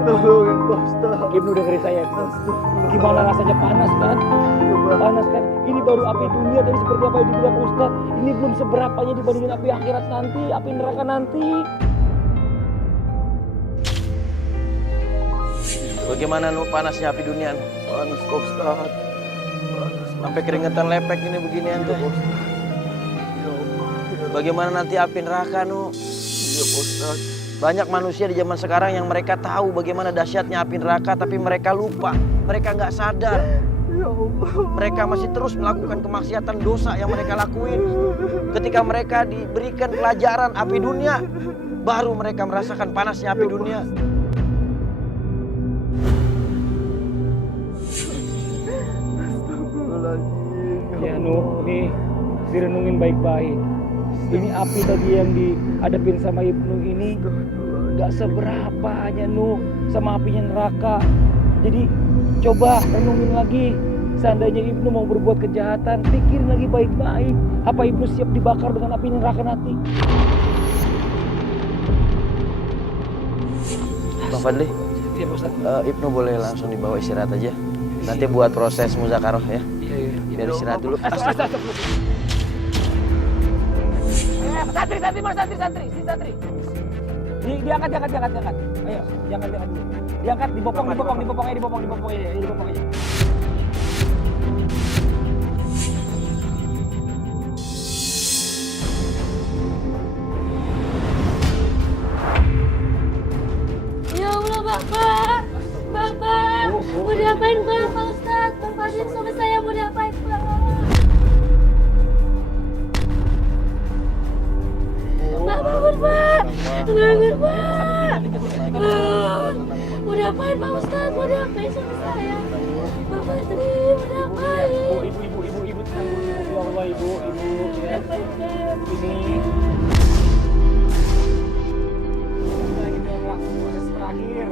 Tolongin Pak Ustadz. Ibnu dengerin saya. Gimana rasanya, panas kan? Panas kan? Ini baru api dunia tadi seperti apa yang dibilang Ustadz. Ini belum seberapanya dibandingin api akhirat nanti, api neraka nanti. Bagaimana Nu panasnya api dunia? Panas Pak Ustadz. Sampai keringetan lepek ini beginian tuh. Bagaimana nanti api neraka Nu? Iya Pak Ustadz. Banyak manusia di zaman sekarang yang mereka tahu bagaimana dahsyatnya api neraka, tapi mereka lupa, mereka nggak sadar. Ya Allah. Mereka masih terus melakukan kemaksiatan dosa yang mereka lakuin. Ketika mereka diberikan pelajaran api dunia, baru mereka merasakan panasnya api dunia. Ya Nuh, nih direnungin baik-baik. Ini api tadi yang dihadapin sama Ibnu ini gak seberapa hanya Nuh sama apinya neraka. Jadi coba renungin lagi. Seandainya Ibnu mau berbuat kejahatan, pikirin lagi baik-baik. Apa Ibnu siap dibakar dengan api neraka nanti? Bang Fadli, Iya Pak Ustadz. Ibnu boleh langsung dibawa istirahat aja. Nanti buat proses muzakaroh ya. Iya. Biar istirahat dulu. Santri. Diangkat. Ayo, jangan dulu. Diangkat, dibopong aja. Ya Allah, Bapak. Mau diapain Pak Ustadz? Bang Fadil sama saya mau diapain Pak? Bangun Pak. Mau diapain Pak Ustadz? Mau diapain sama saya? Bang Fadil mau diapain? Ibu, tenang dulu. Ya Allah, ibu. Ya. Diapain Pak? Ini lagi dalam proses terakhir.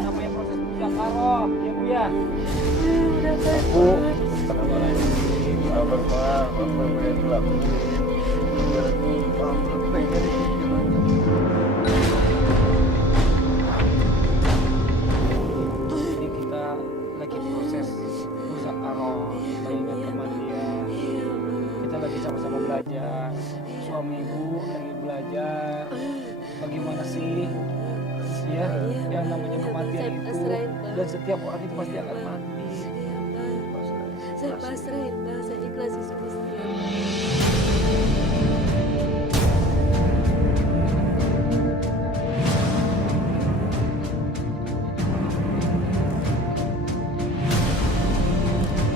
Namanya proses muzakaroh, ya Bu ya. Bu, Sabar Pak, Bapak yang ngelakuin. ini kita lagi proses muzakaroh, mengingat kematian. Kita lagi sama-sama belajar. Suami ibu lagi belajar. Bagaimana sih? Ya, yang namanya kematian itu. Dan setiap orang itu pasti akan mati. Saya pasrahin Pak, saya ikhlasin semua sendiri.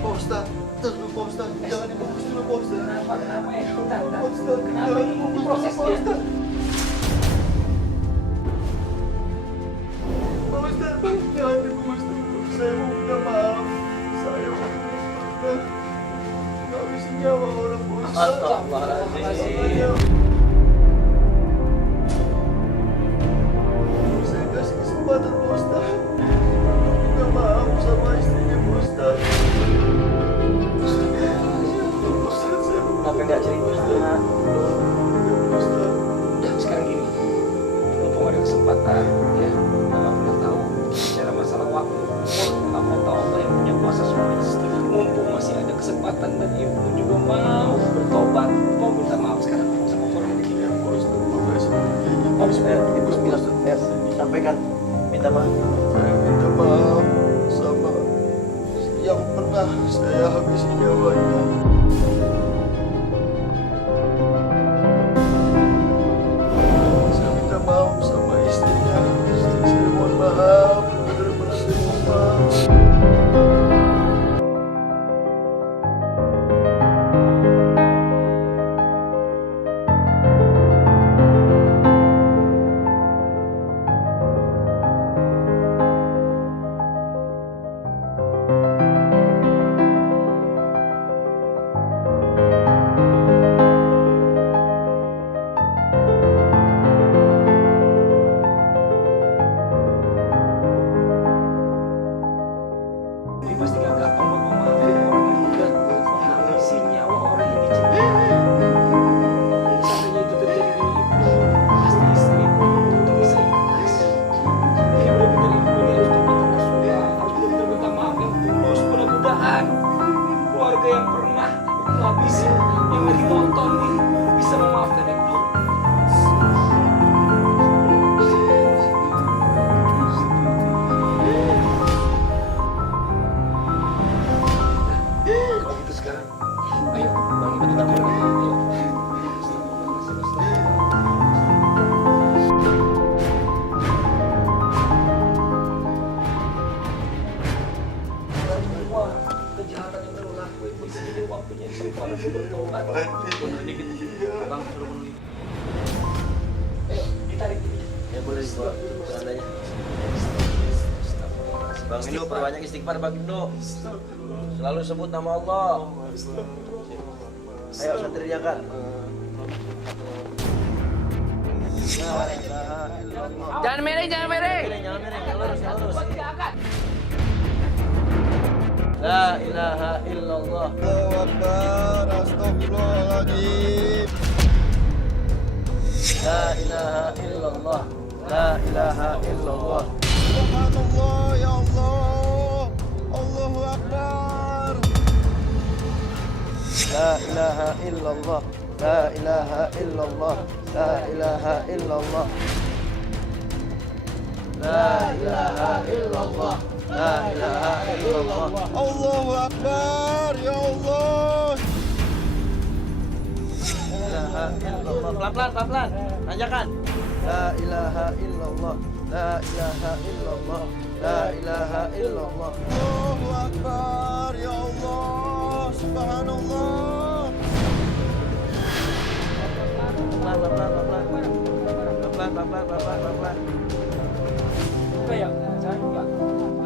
Pak Ustadz, tenang Pak Ustadz. Jangan dibungkus dulu Pak Ustadz. Kenapa ya? Bentar. Pak Ustadz, Kenapa jangan ini dibungkus proses Pak dia? Ustadz. Pak Ustadz, jangan dibungkus dulu. Saya mau minta maaf. Saya mau nggak bisa nyawa orang Pak Ustadz. Saya kasih kesempatan Pak Ustadz. Minta maaf sama istrinya Pak Ustadz. Kenapa nggak cerita? Pak Ustadz. Sekarang gini, mumpung ada kesempatan, ya, Bapak udah tahu bicara masalah waktu. Bapak tahu apa yang punya kuasa semuanya. Mumpung masih ada kesempatan dan ibu juga mau bertobat, mau minta maaf sekarang sama orang ini. Ya Pak Ustadz, makasih. Ibu bilang, sampaikan, minta maaf. Saya minta maaf sama yang pernah saya habisi nyawanya. Saya minta maaf sama istrinya. Saya mohon maaf. Benar-benar saya mohon maaf. Ini pasti gak gampang buat memaafin orang yang udah menghabisi nyawa orang yang dicintai. Seandainya itu terjadi di ibu, pasti istri ibu itu bisa ikhlas. Ini benar-benar ibu ini semua kejahatan yang lo lakuin. Begini waktunya istighfar dan bertobat. Bang, suruh menunggu. Ayo, ditarik. Ya boleh dibawa seandainya. Bang Ibnu perbanyak istighfar Bang Ibnu. Selalu sebut nama Allah. Ayo santriakan. Jangan miring, jangan miring. Jangan miring, yang lurus, yang lurus. La ilaha illallah. Allahu Akbar, astagfirullahaladzim. La ilaha illallah. La ilaha illallah. Subhanallah, ya Allah. Allahu Akbar. La ilaha illallah. La ilaha illallah. La ilaha illallah. La ilaha illallah. La ilaha illallah. Allahu Akbar, ya Allah. La ilaha illallah. Pelan-pelan, pelan-pelan. Tanjakan. La ilaha illallah. La ilaha illallah. La ilaha illallah. Allahu Akbar, ya Allah. Subhanallah. Pelan, pelan, pelan, pelan. Pelan, pelan, pelan, pelan, pelan. Kayak, jangan lupa.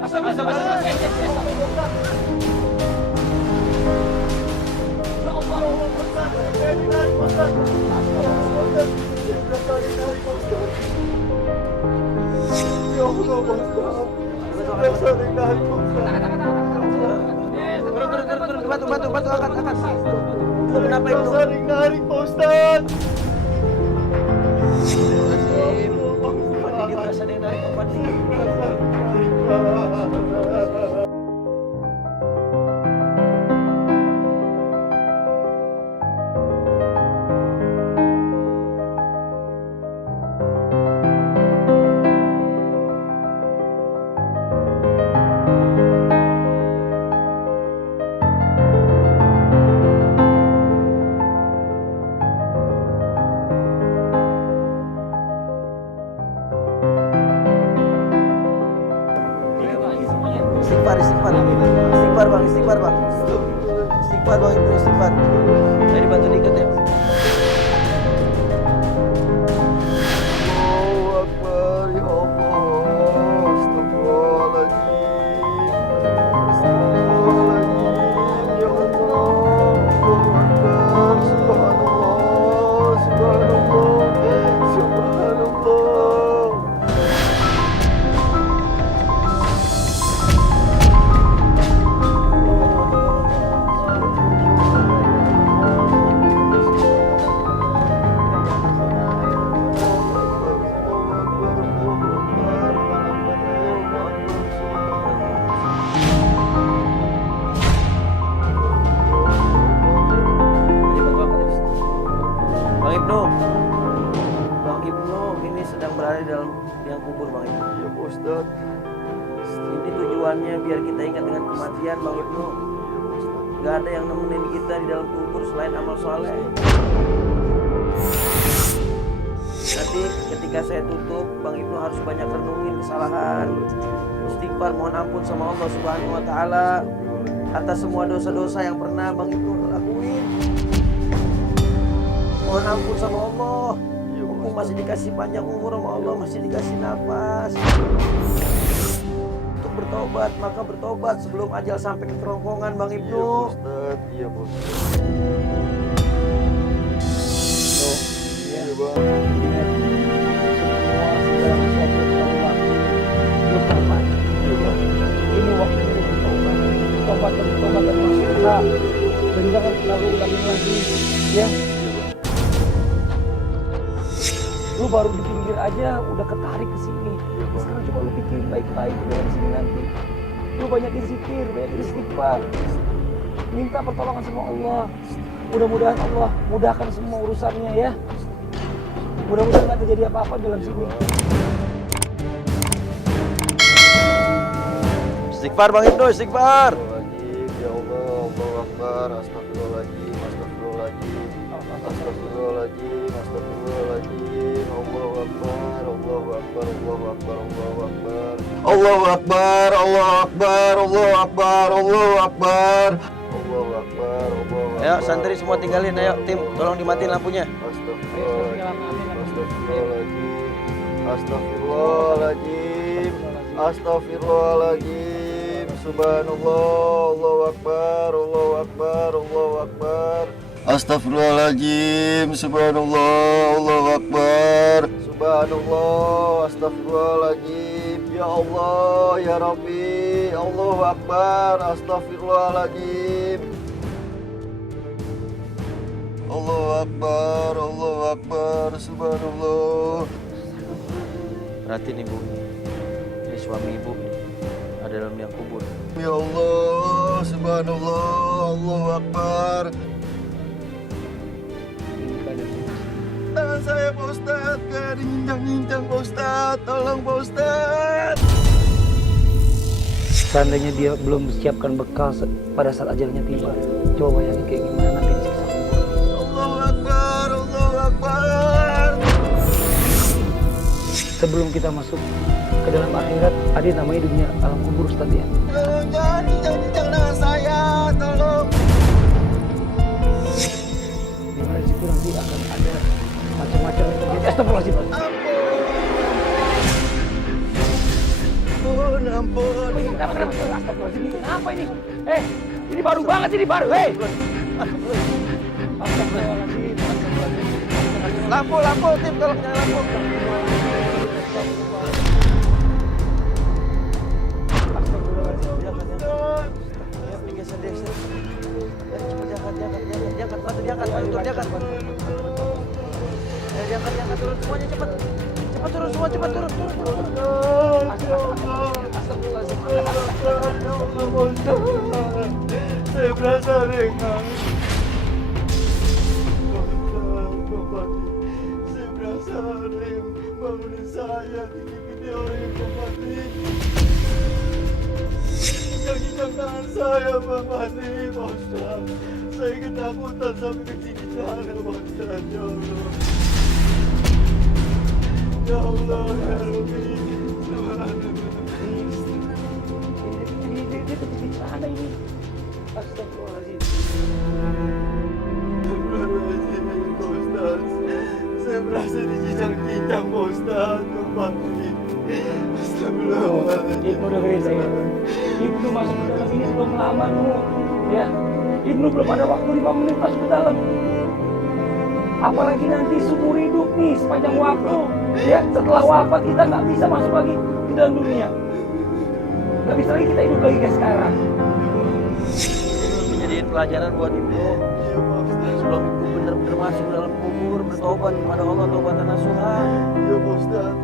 Turun, batu, angkat. Itu kenapa itu? Saling narik, Pak Ustaz. Dia merasa ada yang narik Pak Fadli. Istighfar bang. Istighfar bang, itu istighfar. Dari batu diikat ya. Allahu Akbar, ya Allah. Astagfirullahaladzim. Astagfirullahaladzim, ya Allah. Allahu Akbar, subhanallah, subhanallah, subhanallah. Bang Ibnu ini sedang berada di dalam liang kubur Bang Ibnu. Ya Pak Ustaz. Ini tujuannya biar kita ingat dengan kematian Bang Ibnu. Gak ada yang nemenin kita di dalam kubur selain amal soleh. Nanti ketika saya tutup, Bang Ibnu harus banyak renungin kesalahan, istighfar, mohon ampun sama Allah Subhanahu wa Ta'ala atas semua dosa-dosa yang pernah Bang Ibnu lakuin. Mohon ampun sama Allah. Mumpung masih dikasih panjang umur sama Allah, masih dikasih nafas untuk bertobat, maka bertobat sebelum ajal sampai ke kerongkongan Bang Ibnu. Iya Pak Ustaz. Ya, Iya Bang. semua segala sesuatu yang kamu lakuin, belum tepat. Ini waktunya lu bertobat. Tobat dan masuk surga. Dan jangan lalu ulangi lagi. Ya. Lu baru di pinggir aja udah ketarik ke sini. Sekarang coba lu pikirin baik-baik dari sini nanti. Lu banyakin zikir, banyakin istighfar. Minta pertolongan sama Allah. Mudah-mudahan Allah mudahkan semua urusannya ya. Mudah-mudahan nggak terjadi apa-apa dalam sini. Istighfar Bang Ibnu, istighfar. Astagfirullahaladzim, ya Allah, Allahu Akbar, astagfirullahaladzim, astagfirullahaladzim, astagfirullahaladzim, astagfirullahaladzim, Allahu Akbar, Allahu Akbar. Allahu Akbar, Allahu Akbar, Allahu Akbar, Allahu Akbar. Allahu Akbar, Allahu Akbar. Ayo santri semua tinggalin, ayo tim tolong dimatiin lampunya. Astagfirullahaladzim. Astagfirullahaladzim. Subhanallah, Allahu Akbar, Allahu Akbar, Allahu Akbar. Astagfirullahaladzim. Subhanallah, Allahu Akbar. Subhanallah, astagfirullahaladzim. Ya Allah, ya Rabbi. Allahu Akbar, astagfirullahaladzim. Allahu Akbar, Allahu Akbar, subhanallah. Perhatiin ibu, ini suami ibu nih, ada dalam liang kubur. Ya Allah, subhanallah, Allahu Akbar. Tangan saya Pak Ustadz, kayak diinjang-injang Pak Ustadz. Tolong Pak Ustadz. Seandainya dia belum siapkan bekal pada saat ajalnya tiba, coba bayangin kayak gimana nanti disiksa kubur. Allahu Akbar, Allahu Akbar. Sebelum kita masuk ke dalam akhirat, ada yang namanya dunia alam kubur, Ustaz ya. Tolong jangan injang-injang tangan saya, tolong. Di mana situ nanti akan ada macam-macam yang terjadi. Astagfirullahaladzim. Ampun. Kenapa? Astagfirullahaladzim, ini apa ini? Ini baru banget ini, baru. Astagfirullahaladzim. Lampu, tim tolong nyalain lampu. Diangkat turun semuanya cepat turun semua cepat turun. Saya merasa ringan. Saya merasa ringan. Bangunin saya, tinggi-tinggi orang yang mati. Injang tangan saya, Pak Mati, Pak Ustaz. Saya ketakutan sampai ke sini sana, Pak Ustaz. Ya Allah. Ya Allah, ya Rabbi. Dia tetap di sana ini. Astagfirullahaladzim. Astagfirullahaladzim, Pak Ustaz. Saya merasa dijinjang-jinjang, Pak Ustaz. Pak Mati. Astagfirullahaladzim. Ibnu dengerin saya. Ibnu masuk ke dalam ini belum lama, ya. Ibnu belum ada waktu 5 menit masuk ke dalam. Apalagi nanti seumur hidup nih, sepanjang waktu. Ya, setelah wafat kita nggak bisa masuk lagi ke dalam dunia. Nggak bisa lagi kita hidup lagi kayak sekarang. Jadiin pelajaran buat ibu. Sebelum ibu benar-benar masuk dalam kubur, bertobat kepada Allah, taubatan nasuha. Ya Pak Ustaz.